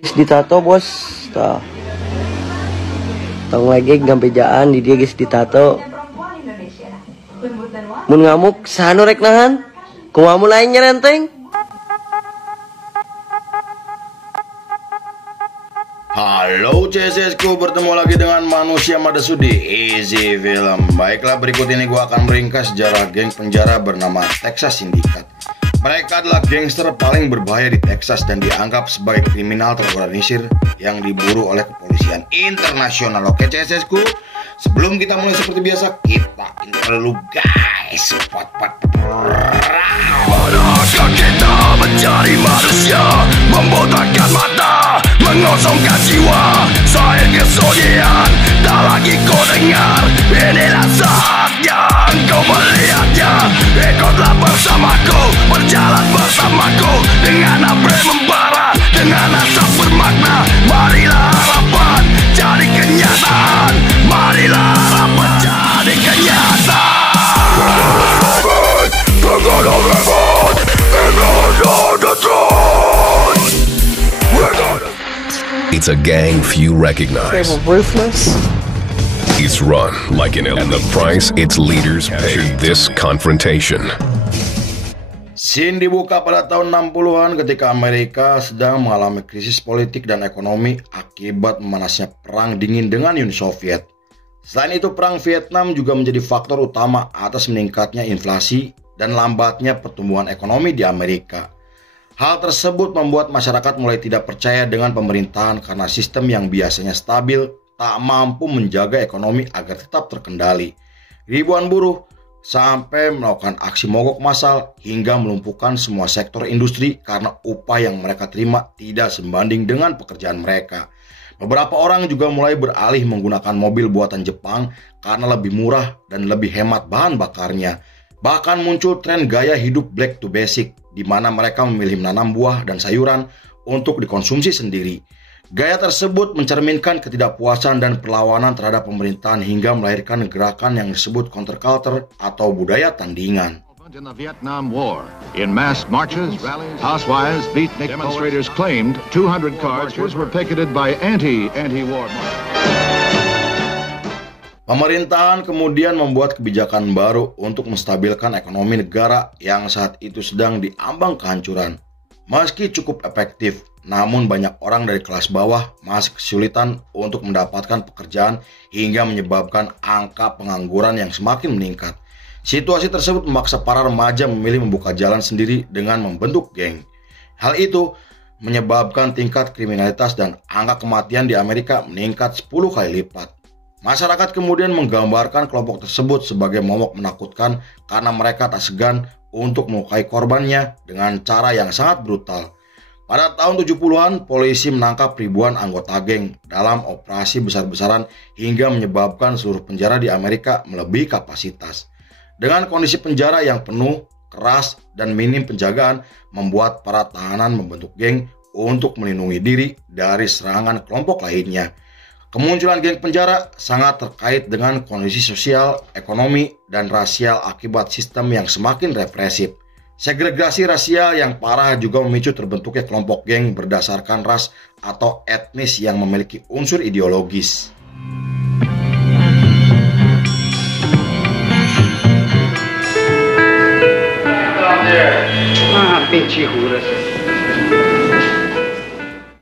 Guys ditato bos, tah. Tong lagi gampejaan di dia guys ditato. Mun ngamuk sanu rek nahan. Kumaha lain nyerenteng. Halo CSSku, bertemu lagi dengan manusia Madesu di Easy Film. Baiklah, berikut ini gua akan meringkas sejarah geng penjara bernama Texas Syndicate. Mereka adalah gangster paling berbahaya di Texas dan dianggap sebagai kriminal terorganisir yang diburu oleh kepolisian internasional. Oke CSSku, sebelum kita mulai seperti biasa, kita intro dulu guys. Manakah kita mencari manusia, membotakkan mata, mengosongkan jiwa, saya kesunyian, tak lagi kau dengar. Inilah saatnya engkau melihatnya. Ikutlah bersamaku, berjalan bersamaku, dengan apa membara, dengan asap bermakna. Marilah harapan jadi kenyataan, marilah harapan jadi kenyataan. It's a gang few recognize. They were ruthless. It's run like an and the price its leaders paid this confrontation. Scene dibuka pada tahun 60-an ketika Amerika sedang mengalami krisis politik dan ekonomi akibat memanasnya perang dingin dengan Uni Soviet. Selain itu, perang Vietnam juga menjadi faktor utama atas meningkatnya inflasi dan lambatnya pertumbuhan ekonomi di Amerika. Hal tersebut membuat masyarakat mulai tidak percaya dengan pemerintahan karena sistem yang biasanya stabil tak mampu menjaga ekonomi agar tetap terkendali. Ribuan buruh sampai melakukan aksi mogok massal hingga melumpuhkan semua sektor industri karena upah yang mereka terima tidak sebanding dengan pekerjaan mereka. Beberapa orang juga mulai beralih menggunakan mobil buatan Jepang karena lebih murah dan lebih hemat bahan bakarnya. Bahkan muncul tren gaya hidup back to basic, di mana mereka memilih menanam buah dan sayuran untuk dikonsumsi sendiri. Gaya tersebut mencerminkan ketidakpuasan dan perlawanan terhadap pemerintahan hingga melahirkan gerakan yang disebut counterculture atau budaya tandingan. In the Vietnam War, in mass marches, rallies, housewives, beatnik demonstrators claimed 200 cars were picketed by anti-war marchers. Pemerintahan kemudian membuat kebijakan baru untuk menstabilkan ekonomi negara yang saat itu sedang diambang kehancuran. Meski cukup efektif, namun banyak orang dari kelas bawah masih kesulitan untuk mendapatkan pekerjaan hingga menyebabkan angka pengangguran yang semakin meningkat. Situasi tersebut memaksa para remaja memilih membuka jalan sendiri dengan membentuk geng. Hal itu menyebabkan tingkat kriminalitas dan angka kematian di Amerika meningkat 10 kali lipat. Masyarakat kemudian menggambarkan kelompok tersebut sebagai momok menakutkan karena mereka tak segan untuk melukai korbannya dengan cara yang sangat brutal. Pada tahun 70-an, polisi menangkap ribuan anggota geng dalam operasi besar-besaran hingga menyebabkan seluruh penjara di Amerika melebihi kapasitas. Dengan kondisi penjara yang penuh, keras, dan minim penjagaan, membuat para tahanan membentuk geng untuk melindungi diri dari serangan kelompok lainnya. Kemunculan geng penjara sangat terkait dengan kondisi sosial, ekonomi, dan rasial akibat sistem yang semakin represif. Segregasi rasial yang parah juga memicu terbentuknya kelompok geng berdasarkan ras atau etnis yang memiliki unsur ideologis.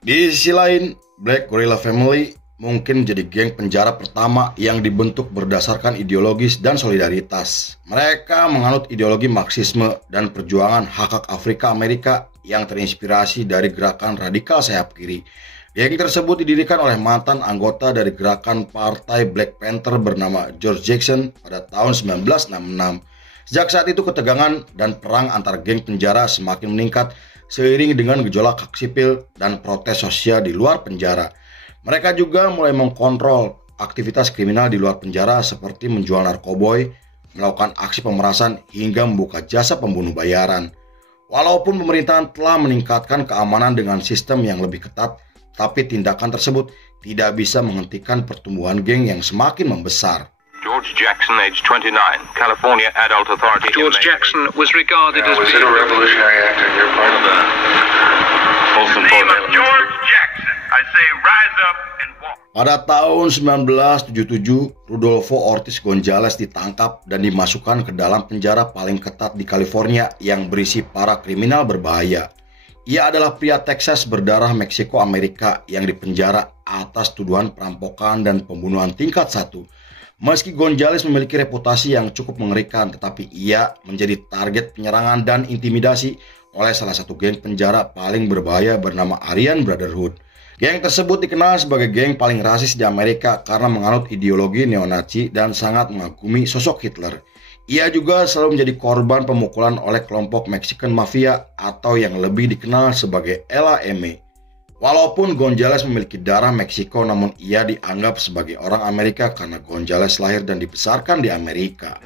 Di sisi lain, Black Guerrilla Family mungkin menjadi geng penjara pertama yang dibentuk berdasarkan ideologis dan solidaritas. Mereka menganut ideologi Marxisme dan perjuangan hak-hak Afrika Amerika yang terinspirasi dari gerakan radikal sayap kiri. Geng tersebut didirikan oleh mantan anggota dari gerakan Partai Black Panther bernama George Jackson pada tahun 1966. Sejak saat itu ketegangan dan perang antar geng penjara semakin meningkat seiring dengan gejolak hak sipil dan protes sosial di luar penjara. Mereka juga mulai mengkontrol aktivitas kriminal di luar penjara seperti menjual narkoboy, melakukan aksi pemerasan, hingga membuka jasa pembunuh bayaran. Walaupun pemerintahan telah meningkatkan keamanan dengan sistem yang lebih ketat, tapi tindakan tersebut tidak bisa menghentikan pertumbuhan geng yang semakin membesar. George Jackson, age 29, California Adult Authority. George Jackson was regarded as Was it a revolutionary act on your part? Most important. George Jackson. Pada tahun 1977, Rudolfo Ortiz Gonzales ditangkap dan dimasukkan ke dalam penjara paling ketat di California yang berisi para kriminal berbahaya. Ia adalah pria Texas berdarah Meksiko Amerika yang dipenjara atas tuduhan perampokan dan pembunuhan tingkat 1. Meski Gonzales memiliki reputasi yang cukup mengerikan, tetapi ia menjadi target penyerangan dan intimidasi oleh salah satu geng penjara paling berbahaya bernama Aryan Brotherhood. Geng tersebut dikenal sebagai geng paling rasis di Amerika karena menganut ideologi neonazi dan sangat mengagumi sosok Hitler. Ia juga selalu menjadi korban pemukulan oleh kelompok Mexican Mafia atau yang lebih dikenal sebagai LAM. Walaupun Gonzales memiliki darah Meksiko, namun ia dianggap sebagai orang Amerika karena Gonzales lahir dan dibesarkan di Amerika.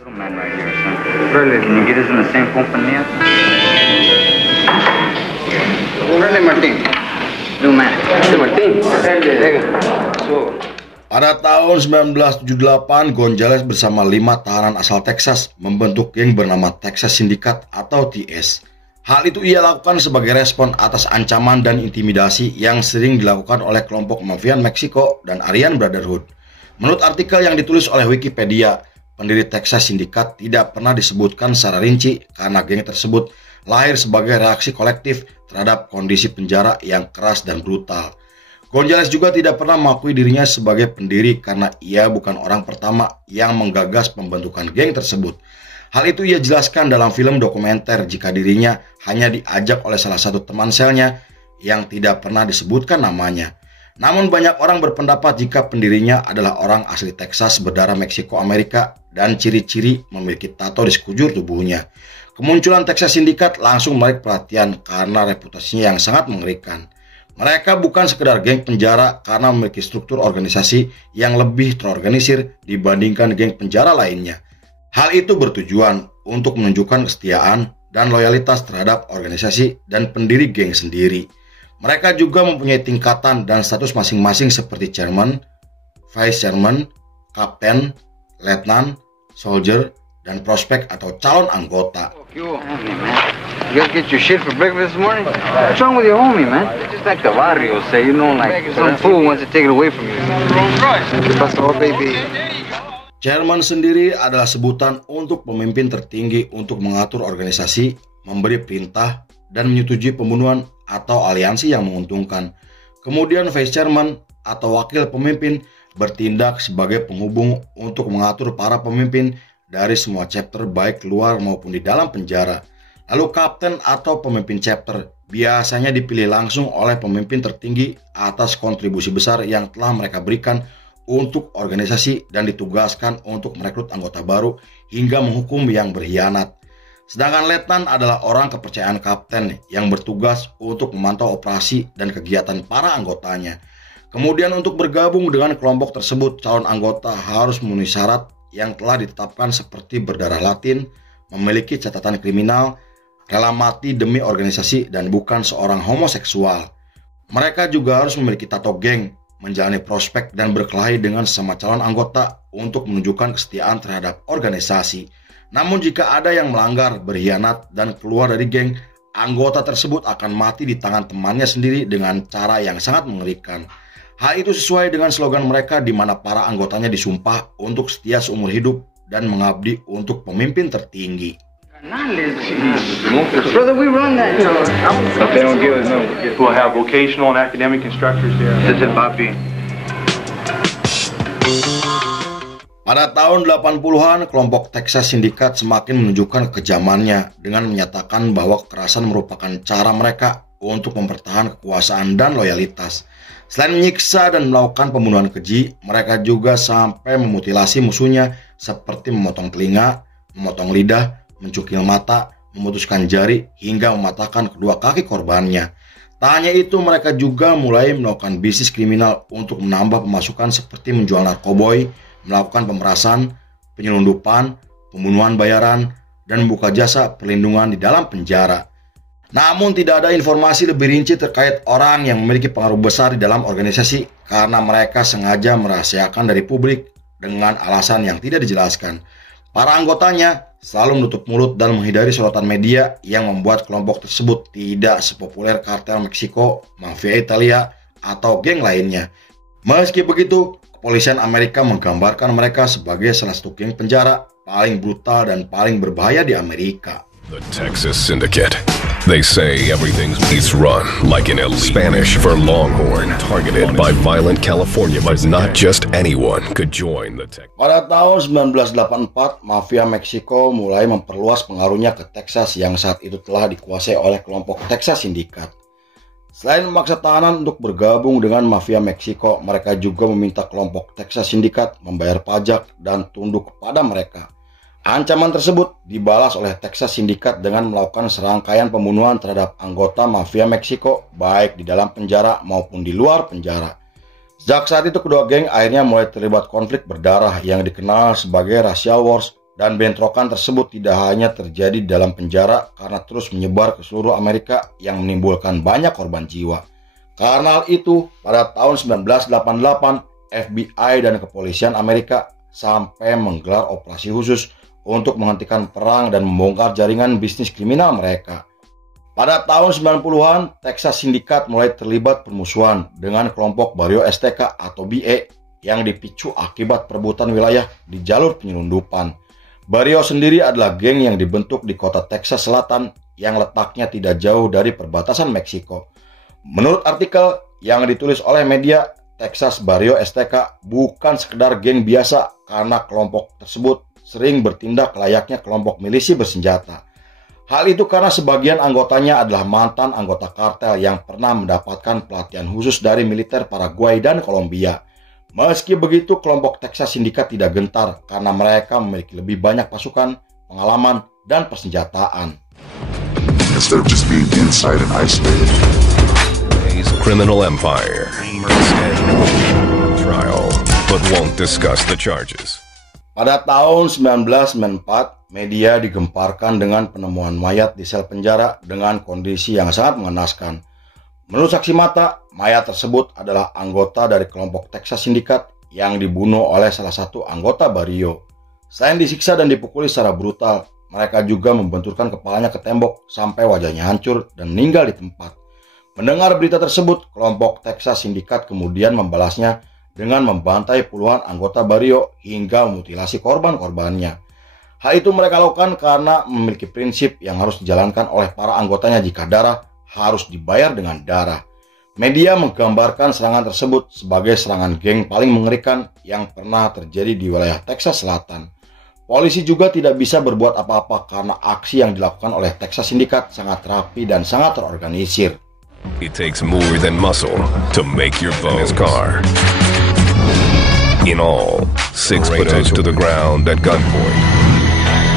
Pada tahun 1978, Gonzales bersama 5 tahanan asal Texas membentuk geng bernama Texas Syndicate atau TS. Hal itu ia lakukan sebagai respon atas ancaman dan intimidasi yang sering dilakukan oleh kelompok mafia Meksiko dan Aryan Brotherhood. Menurut artikel yang ditulis oleh Wikipedia, pendiri Texas Syndicate tidak pernah disebutkan secara rinci karena geng tersebut lahir sebagai reaksi kolektif terhadap kondisi penjara yang keras dan brutal. Gonzales juga tidak pernah mengakui dirinya sebagai pendiri karena ia bukan orang pertama yang menggagas pembentukan geng tersebut. Hal itu ia jelaskan dalam film dokumenter jika dirinya hanya diajak oleh salah satu teman selnya yang tidak pernah disebutkan namanya. Namun banyak orang berpendapat jika pendirinya adalah orang asli Texas berdarah Meksiko Amerika dan ciri-ciri memiliki tato di sekujur tubuhnya. Kemunculan Texas Syndicate langsung menarik perhatian karena reputasinya yang sangat mengerikan. Mereka bukan sekedar geng penjara karena memiliki struktur organisasi yang lebih terorganisir dibandingkan geng penjara lainnya. Hal itu bertujuan untuk menunjukkan kesetiaan dan loyalitas terhadap organisasi dan pendiri geng sendiri. Mereka juga mempunyai tingkatan dan status masing-masing seperti chairman, vice chairman, kapten, letnan, soldier, dan prospek atau calon anggota. You guys get your shit for breakfast this morning? What's wrong with your homie, man? Just like the barrio say, you know, like some fool wants to take it away from you. Baby. Chairman sendiri adalah sebutan untuk pemimpin tertinggi untuk mengatur organisasi, memberi perintah, dan menyetujui pembunuhan atau aliansi yang menguntungkan. Kemudian vice chairman atau wakil pemimpin bertindak sebagai penghubung untuk mengatur para pemimpin dari semua chapter baik luar maupun di dalam penjara. Lalu kapten atau pemimpin chapter biasanya dipilih langsung oleh pemimpin tertinggi atas kontribusi besar yang telah mereka berikan untuk organisasi dan ditugaskan untuk merekrut anggota baru hingga menghukum yang berkhianat. Sedangkan letnan adalah orang kepercayaan kapten yang bertugas untuk memantau operasi dan kegiatan para anggotanya. Kemudian untuk bergabung dengan kelompok tersebut, calon anggota harus memenuhi syarat yang telah ditetapkan seperti berdarah Latin, memiliki catatan kriminal, rela mati demi organisasi, dan bukan seorang homoseksual. Mereka juga harus memiliki tato geng, menjalani prospek, dan berkelahi dengan sesama calon anggota untuk menunjukkan kesetiaan terhadap organisasi. Namun jika ada yang melanggar, berkhianat, dan keluar dari geng, anggota tersebut akan mati di tangan temannya sendiri dengan cara yang sangat mengerikan. Hal itu sesuai dengan slogan mereka di mana para anggotanya disumpah untuk setia seumur hidup dan mengabdi untuk pemimpin tertinggi. Brother, we run that. But they don't give us no. We'll have vocational and academic instructors there. This is Papi. Pada tahun 80-an, kelompok Texas Syndicate semakin menunjukkan kekejamannya dengan menyatakan bahwa kekerasan merupakan cara mereka untuk mempertahankan kekuasaan dan loyalitas. Selain menyiksa dan melakukan pembunuhan keji, mereka juga sampai memutilasi musuhnya seperti memotong telinga, memotong lidah, mencukil mata, memutuskan jari, hingga mematahkan kedua kaki korbannya. Tak hanya itu, mereka juga mulai melakukan bisnis kriminal untuk menambah pemasukan seperti menjual narkoboy, melakukan pemerasan, penyelundupan, pembunuhan bayaran, dan membuka jasa perlindungan di dalam penjara. Namun tidak ada informasi lebih rinci terkait orang yang memiliki pengaruh besar di dalam organisasi karena mereka sengaja merahasiakan dari publik dengan alasan yang tidak dijelaskan. Para anggotanya selalu menutup mulut dan menghindari sorotan media yang membuat kelompok tersebut tidak sepopuler kartel Meksiko, mafia Italia, atau geng lainnya. Meski begitu, kepolisian Amerika menggambarkan mereka sebagai salah satu geng penjara paling brutal dan paling berbahaya di Amerika. The Texas Syndicate. They say everything is run like an elite. Spanish for Longhorn, targeted by violent California, but not just anyone could join the Texas. Pada tahun 1984, mafia Meksiko mulai memperluas pengaruhnya ke Texas yang saat itu telah dikuasai oleh kelompok Texas Syndicate. Selain memaksa tahanan untuk bergabung dengan mafia Meksiko, mereka juga meminta kelompok Texas Syndicate membayar pajak dan tunduk kepada mereka. Ancaman tersebut dibalas oleh Texas Syndicate dengan melakukan serangkaian pembunuhan terhadap anggota mafia Meksiko, baik di dalam penjara maupun di luar penjara. Sejak saat itu kedua geng akhirnya mulai terlibat konflik berdarah yang dikenal sebagai racial wars, dan bentrokan tersebut tidak hanya terjadi di dalam penjara karena terus menyebar ke seluruh Amerika yang menimbulkan banyak korban jiwa. Karena hal itu, pada tahun 1988, FBI dan kepolisian Amerika sampai menggelar operasi khusus untuk menghentikan perang dan membongkar jaringan bisnis kriminal mereka. Pada tahun 90-an, Texas Syndicate mulai terlibat permusuhan dengan kelompok Barrio Azteca atau BA yang dipicu akibat perebutan wilayah di jalur penyelundupan. Barrio sendiri adalah geng yang dibentuk di kota Texas Selatan yang letaknya tidak jauh dari perbatasan Meksiko. Menurut artikel yang ditulis oleh media, Texas Barrio Azteca bukan sekedar geng biasa karena kelompok tersebut sering bertindak layaknya kelompok milisi bersenjata. Hal itu karena sebagian anggotanya adalah mantan anggota kartel yang pernah mendapatkan pelatihan khusus dari militer Paraguay dan Kolombia. Meski begitu, kelompok Texas Syndicate tidak gentar karena mereka memiliki lebih banyak pasukan, pengalaman, dan persenjataan. Instead of just being inside and isolated. Criminal empire. Trial, but won't discuss the charges. Pada tahun 1994, media digemparkan dengan penemuan mayat di sel penjara dengan kondisi yang sangat mengenaskan. Menurut saksi mata, mayat tersebut adalah anggota dari kelompok Texas Syndicate yang dibunuh oleh salah satu anggota Barrio. Selain disiksa dan dipukuli secara brutal, mereka juga membenturkan kepalanya ke tembok sampai wajahnya hancur dan meninggal di tempat. Mendengar berita tersebut, kelompok Texas Syndicate kemudian membalasnya dengan membantai puluhan anggota Barrio hingga memutilasi korban-korbannya. Hal itu mereka lakukan karena memiliki prinsip yang harus dijalankan oleh para anggotanya jika darah harus dibayar dengan darah. Media menggambarkan serangan tersebut sebagai serangan geng paling mengerikan yang pernah terjadi di wilayah Texas Selatan. Polisi juga tidak bisa berbuat apa-apa karena aksi yang dilakukan oleh Texas Syndicate sangat rapi dan sangat terorganisir. It takes more than muscle to make your bones. In his car. In all, 6 put to the ground at gunpoint.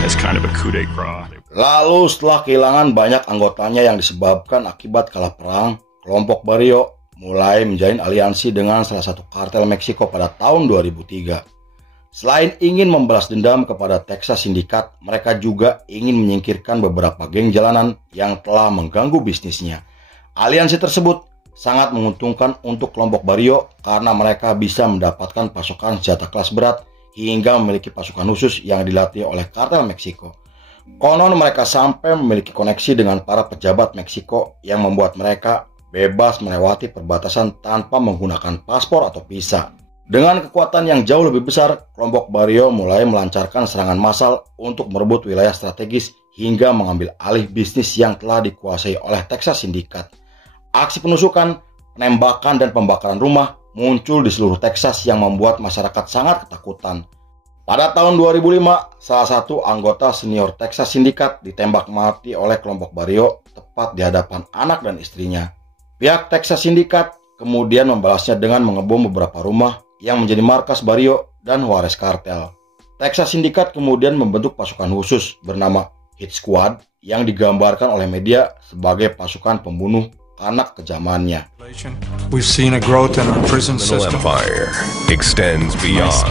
It's kind of a coup d'état. Lalu setelah kehilangan banyak anggotanya yang disebabkan akibat kalah perang, kelompok Barrio mulai menjalin aliansi dengan salah satu kartel Meksiko pada tahun 2003. Selain ingin membalas dendam kepada Texas Syndicate, mereka juga ingin menyingkirkan beberapa geng jalanan yang telah mengganggu bisnisnya. Aliansi tersebut sangat menguntungkan untuk kelompok Barrio karena mereka bisa mendapatkan pasokan senjata kelas berat hingga memiliki pasukan khusus yang dilatih oleh kartel Meksiko. Konon mereka sampai memiliki koneksi dengan para pejabat Meksiko yang membuat mereka bebas melewati perbatasan tanpa menggunakan paspor atau visa. Dengan kekuatan yang jauh lebih besar, kelompok Barrio mulai melancarkan serangan massal untuk merebut wilayah strategis hingga mengambil alih bisnis yang telah dikuasai oleh Texas Syndicate. Aksi penusukan, penembakan, dan pembakaran rumah muncul di seluruh Texas yang membuat masyarakat sangat ketakutan. Pada tahun 2005, salah satu anggota senior Texas Syndicate ditembak mati oleh kelompok Barrio tepat di hadapan anak dan istrinya. Pihak Texas Syndicate kemudian membalasnya dengan mengebom beberapa rumah yang menjadi markas Barrio dan Juarez Cartel. Texas Syndicate kemudian membentuk pasukan khusus bernama Hit Squad yang digambarkan oleh media sebagai pasukan pembunuh anak kejamannya. We've seen a growth in our prison system. Empire extends beyond.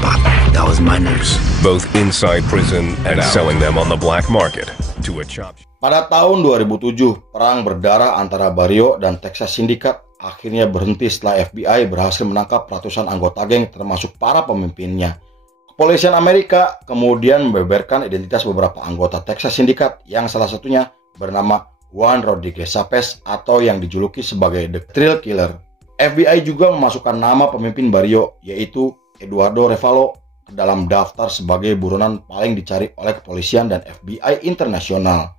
That was my news. Both inside prison and selling them on the black market to a chop. Pada tahun 2007, perang berdarah antara Barrio dan Texas Syndicate akhirnya berhenti setelah FBI berhasil menangkap ratusan anggota geng termasuk para pemimpinnya. Kepolisian Amerika kemudian membeberkan identitas beberapa anggota Texas Syndicate yang salah satunya bernama Juan Rodriguez Chávez atau yang dijuluki sebagai The Thrill Killer. FBI juga memasukkan nama pemimpin Barrio, yaitu Eduardo Revalo, ke dalam daftar sebagai buronan paling dicari oleh kepolisian dan FBI internasional.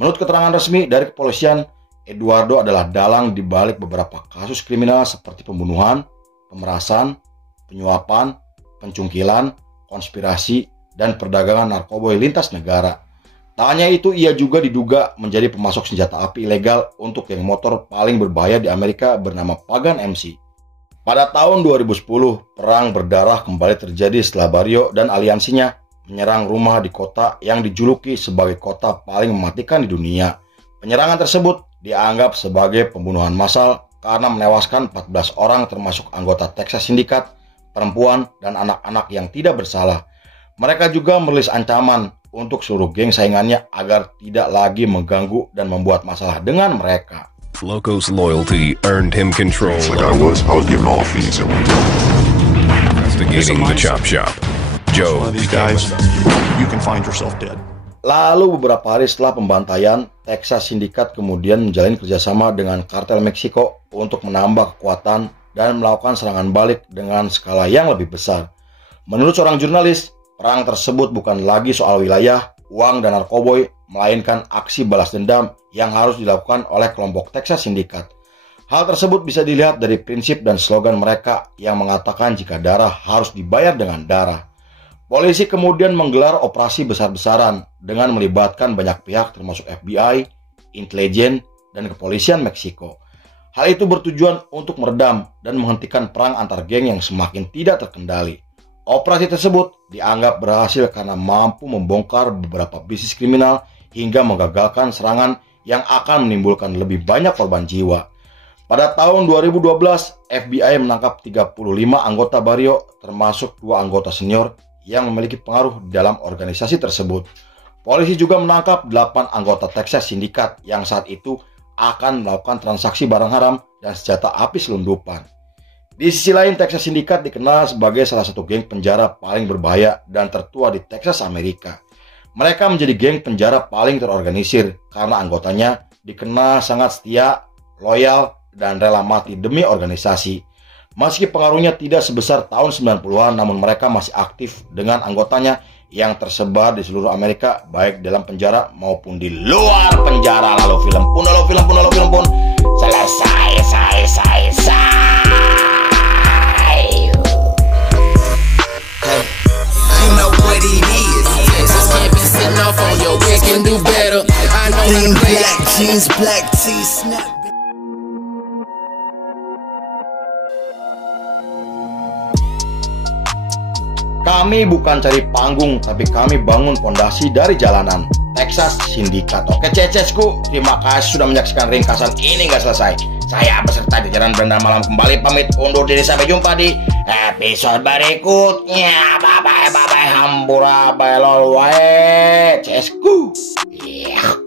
Menurut keterangan resmi dari kepolisian, Eduardo adalah dalang di balik beberapa kasus kriminal seperti pembunuhan, pemerasan, penyuapan, pencungkilan, konspirasi, dan perdagangan narkoba lintas negara. Tak hanya itu, ia juga diduga menjadi pemasok senjata api ilegal untuk geng motor paling berbahaya di Amerika bernama Pagan MC. Pada tahun 2010, perang berdarah kembali terjadi setelah Barrio dan aliansinya menyerang rumah di kota yang dijuluki sebagai kota paling mematikan di dunia. Penyerangan tersebut dianggap sebagai pembunuhan massal karena menewaskan 14 orang termasuk anggota Texas Syndicate, perempuan, dan anak-anak yang tidak bersalah. Mereka juga merilis ancaman untuk seluruh geng saingannya agar tidak lagi mengganggu dan membuat masalah dengan mereka. Loco's loyalty earned him control. It's like I was giving all fees at one time. Investigating the chop shop. Joe these guys, you can find yourself dead. Lalu beberapa hari setelah pembantaian, Texas Syndicate kemudian menjalin kerjasama dengan kartel Meksiko untuk menambah kekuatan dan melakukan serangan balik dengan skala yang lebih besar. Menurut seorang jurnalis, perang tersebut bukan lagi soal wilayah, uang, dan narkoboy, melainkan aksi balas dendam yang harus dilakukan oleh kelompok Texas Syndicate. Hal tersebut bisa dilihat dari prinsip dan slogan mereka yang mengatakan jika darah harus dibayar dengan darah. Polisi kemudian menggelar operasi besar-besaran dengan melibatkan banyak pihak termasuk FBI, intelijen, dan kepolisian Meksiko. Hal itu bertujuan untuk meredam dan menghentikan perang antar geng yang semakin tidak terkendali. Operasi tersebut dianggap berhasil karena mampu membongkar beberapa bisnis kriminal hingga menggagalkan serangan yang akan menimbulkan lebih banyak korban jiwa. Pada tahun 2012, FBI menangkap 35 anggota Barrio, termasuk 2 anggota senior yang memiliki pengaruh di dalam organisasi tersebut. Polisi juga menangkap 8 anggota Texas Syndicate yang saat itu akan melakukan transaksi barang haram dan senjata api selundupan. Di sisi lain, Texas Syndicate dikenal sebagai salah satu geng penjara paling berbahaya dan tertua di Texas, Amerika. Mereka menjadi geng penjara paling terorganisir karena anggotanya dikenal sangat setia, loyal, dan rela mati demi organisasi. Meski pengaruhnya tidak sebesar tahun 90-an, namun mereka masih aktif dengan anggotanya yang tersebar di seluruh Amerika, baik dalam penjara maupun di luar penjara. Lalu film pun selesai. Black jeans, black tee, snap. Kami bukan cari panggung, tapi kami bangun fondasi dari jalanan. Texas Syndicate. Oke cecesku, terima kasih sudah menyaksikan ringkasan ini nggak selesai. Saya beserta jajaran Beranda Malam kembali pamit undur diri, sampai jumpa di episode berikutnya. Bye bye, hampura belol wae cesku. Yeah.